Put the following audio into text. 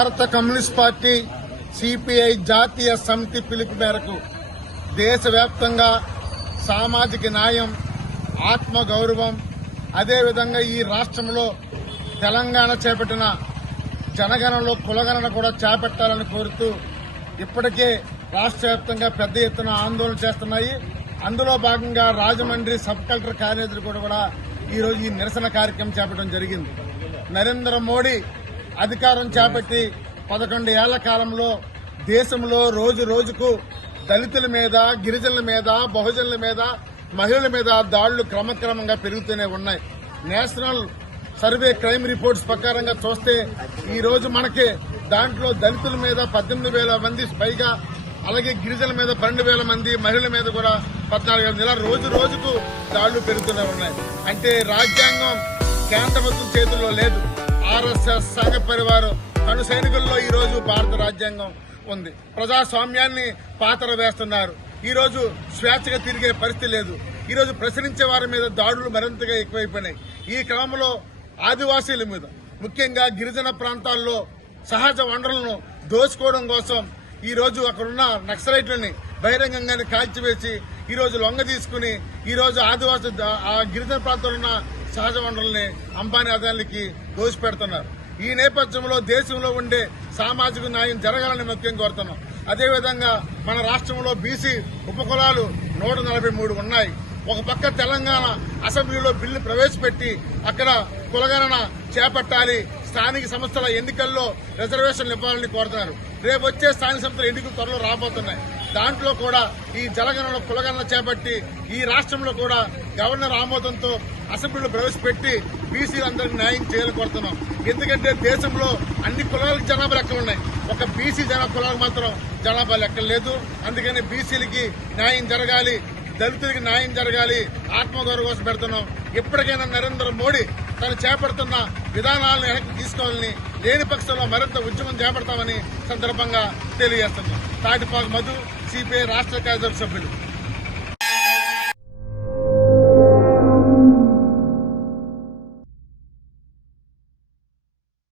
భారత communist party CPI జాతీయ సమితి పిలుపు మేరకు దేశవ్యాప్తంగా సామాజిక న్యాయం, ఆత్మగౌరవం, అదేవిధంగా ఈ రాష్ట్రంలో తెలంగాణ చేపట్టిన జనగణనలో కులగణన కూడా చేపట్టాలని కోరుతూ ఇప్పటికే రాష్ట్ర వ్యాప్తంగా పెద్ద ఎత్తున ఆందోళన చేస్తున్నాయి. అందులో భాగంగా రాజమండ్రి సబ్ కలెక్టర్ కార్యాలయం కూడా ఈరోజు ఈ నిరసన కార్యక్రమం చేపట్టడం జరిగింది. నరేంద్ర మోడీ అధికారం చేపట్టి 11 ఏళ్ల కాలంలో దేశంలో రోజు రోజుకు దళితుల మీద, గిరిజనుల మీద, బహుజనుల మీద, మహిళల మీద దాడులు క్రమక్రమంగా పెరుగుతూనే ఉన్నాయి. నేషనల్ సర్వే క్రైమ్ రిపోర్ట్స్ ప్రకారంగా చూస్తే ఈ రోజు మనకి దాంట్లో దళితుల మీద 18,000 మంది పైగా, అలాగే గిరిజనుల మీద 12,000 మంది, మహిళల మీద కూడా 14,000 ఇలా రోజు రోజుకు దాడులు పెరుగుతూనే ఉన్నాయి. అంటే రాజ్యాంగం కేంద్ర ప్రభుత్వం చేతుల్లో లేదు. ఆర్ఎస్ఎస్ సంఘ పరివారం అణు సైనికుల్లో ఈ రోజు భారత రాజ్యాంగం ఉంది. ప్రజాస్వామ్యాన్ని పాతర వేస్తున్నారు. ఈ రోజు స్వేచ్ఛగా తిరిగే పరిస్థితి లేదు. ఈ రోజు ప్రశ్నించే వారి మీద దాడులు మరింతగా ఎక్కువైపోయినాయి. ఈ క్రమంలో ఆదివాసీల మీద, ముఖ్యంగా గిరిజన ప్రాంతాల్లో సహజ వనరులను దోచుకోవడం కోసం ఈ రోజు అక్కడున్న నక్సలైట్లని బహిరంగంగానే కాల్చివేసి ఈ రోజు లొంగ తీసుకుని ఈ రోజు ఆదివాసీ ఆ గిరిజన ప్రాంతాల్లో ఉన్న సహజ వనరుల్ని అంబానీ అదానికి దోచిపెడుతున్నారు. ఈ నేపథ్యంలో దేశంలో ఉండే సామాజిక న్యాయం జరగాలని ముఖ్యంగా కోరుతున్నాం. అదేవిధంగా మన రాష్ట్రంలో బీసీ ఉపకులాలు 143 ఉన్నాయి. ఒక పక్క తెలంగాణ అసెంబ్లీలో బిల్లు ప్రవేశపెట్టి అక్కడ కులగణన చేపట్టాలి, స్థానిక సంస్థల ఎన్నికల్లో రిజర్వేషన్లు ఇవ్వాలని కోరుతున్నారు. రేపు వచ్చే స్థానిక సంస్థల ఎన్నికలు త్వరలో రాబోతున్నాయి. దాంట్లో కూడా ఈ జనగణన కులగణన చేపట్టి ఈ రాష్ట్రంలో కూడా గవర్నర్ ఆమోదంతో అసెంబ్లీలో ప్రవేశపెట్టి బీసీలందరికీ న్యాయం చేయాలని కోరుతున్నాం. ఎందుకంటే దేశంలో అన్ని కులాలకు జనాభా లెక్కలు ఉన్నాయి, ఒక బీసీ కులాలకు మాత్రం జనాభా లెక్కలు లేదు. అందుకని బీసీలకి న్యాయం జరగాలి, దళితులకి న్యాయం జరగాలి, ఆత్మగౌరవం కోసం పెడుతున్నాం. ఇప్పటికైనా నరేంద్ర మోడీ తను చేపడుతున్న విధానాలను వెనక్కి తీసుకోవాలని, లేని పక్షంలో మరింత ఉద్యమం చేపడతామని సందర్భంగా తెలియజేస్తున్నాం. తాటిపాక మధు, సిపిఐ రాష్ట్ర కార్యదర్శి సభ్యులు.